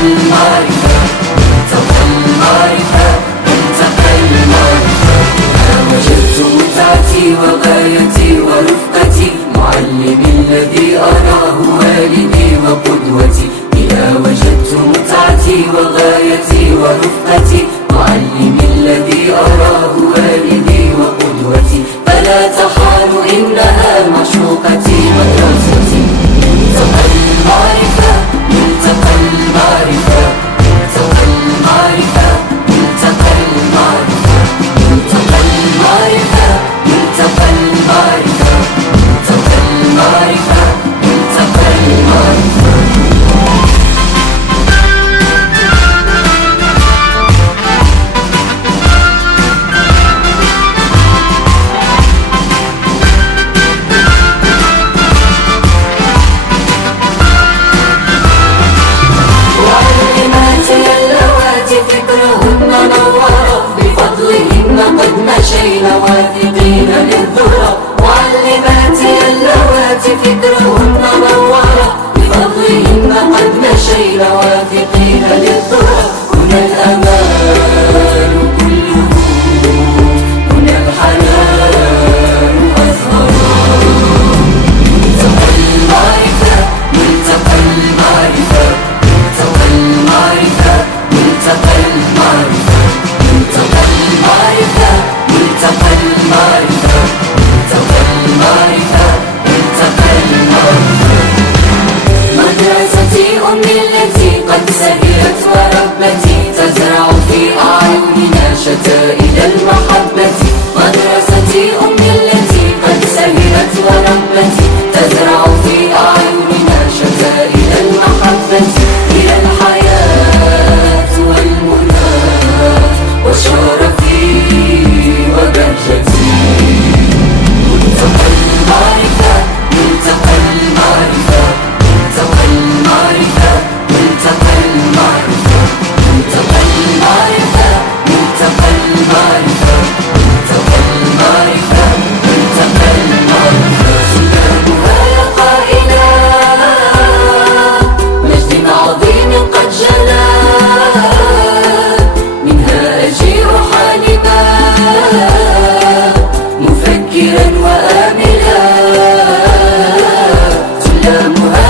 المعرفة، منتقى المعرفة، منتقى المعرفة. أنا وجدت متعتي وغايتي ورفقتي، معلمي الذي أراه والدي وقدوتي. بها وجدت متعتي وغايتي ورفقتي، معلمي الذي أراه والدي وقدوتي. فلا تحار إنها معشوقتي مدرستي. منتقى المعرفة، منتقى المعرفة، منتقى المعرفة، منتقى المعرفة، منتقى المعرفة، منتقى المعرفة، منتقى المعرفة، منتقى المعرفة. مشينا واثقين للذرى، معلماتي اللواتي فكرهن نورا، بفضلهن قد مشينا واثقين للذرى. هنا الأمان كله، هنا الحنان أزهر. منتقى المعرفة، منتقى المعرفة، منتقى المعرفة، منتقى المعرفة، منتقى المعرفة، منتقى المعرفة، منتقى المعرفة، منتقى المعرفة. مدرستي أمي التي قد سهرت وربتي، تزرع في أعيننا شتائد المحبة. مدرستي أمي التي قد سهرت وربتي، تزرع في أعيننا شتائد المحبة. هي الحياة والمنى وشرفي وبهجتي. منتقى المعرفة، منتقى المعرفة، منتقى المعرفة، منتقى المعرفة، منتقى المعرفة، منتقى المعرفة، منتقى المعرفة، منتقى المعرفة. سلامها يا قائلا مجد عظيم قد جلا، منها أجيء حالما مفكرا وآملا. سلامها